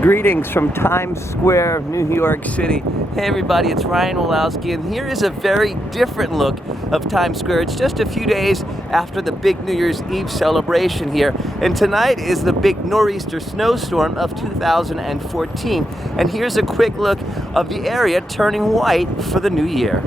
Greetings from Times Square, New York City. Hey everybody, it's Ryan Wolowski, and here is a very different look of Times Square. It's just a few days after the big New Year's Eve celebration here, and tonight is the big nor'easter snowstorm of 2014. And here's a quick look of the area turning white for the new year.